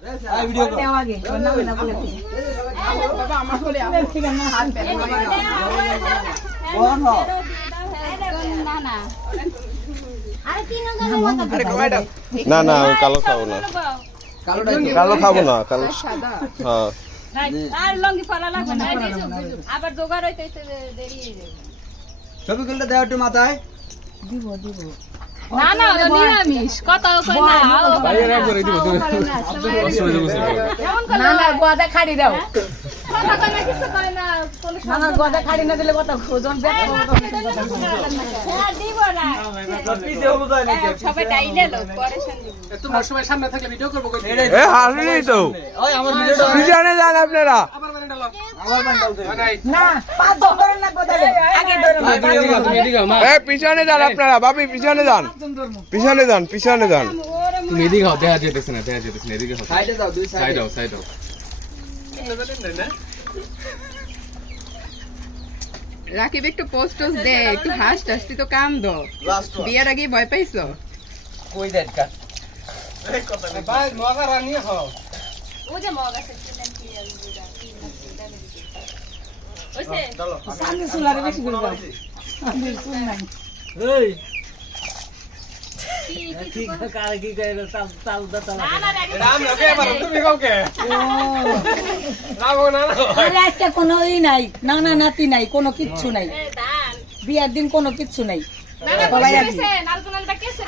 video কর আগে না না বলে বাবা আমার বলে আমার ঠিক আছে হাত পে কোন हो না না আরে তিন নম্বর আরে কমাই দাও না না আমি কালো খাবো না কালো খাবো না কালো সাদা হ্যাঁ আর লঙ্গি ফলা লাগবে না আবার জোগাড় হইতে দেরি হয়ে যাবে ছবি গুলো দাও একটু মাথায় দিব দিব না না ওটা নিরামিষ কত কই না ভাইয়ের এক করে দিব তুমি অসুবিধা বুঝতে না না গোদা খাড়ি দাও কথা কই না কিছু কই না না না গোদা খাড়ি না দিলে কত খোঁজন দেখ হ্যাঁ দিব না পিছে হলো তাই নাকি সবাই ডাইলে লোক পরেশান দিব তোমার সবাই সামনে থাকলে ভিডিও করব কই এ হাসলি তো ওই আমার ভিডিওটা পিছনে যান আপনারা আবার মানে ডালো আমার বান্ডাল দে নাই না পাঁচ ধরে না গোদা আগে ধরে তুমি এদিকে মা এ পিছনে যান আপনারা বাবি পিছনে যান পিছনে যান পিছনে যান তুমি এদিকে হও দেখা যেতেছ না এদিকে হও সাইডে দাও দুই সাইড সাইডে হও সাইড হও রাকিব একটু পোস্টস দে একটু হাস টাস তুই তো কাম দো লাস্ট বিয়ের আগে ভয় পাইছো কই দেন কা এই কথা ভাই মজা রানি হও ও যে মগ আছে চিকেন কি আর বুড়া ওইছে চলো সামনে সুলারে বেশি করে দাও সামনে সুল নাই এই ঠিক কার কি কইলো তাল দা তাল না না রাখি রাম লগে পারো তুমি কাও কে রাগো না আরে আজকে কোনো নাই না না নাতি নাই কোনো কিচ্ছু নাই এ দান বিয়ার দিন কোনো কিচ্ছু নাই না না সবাই বসে আসি গেছে নারকোলটা কেসে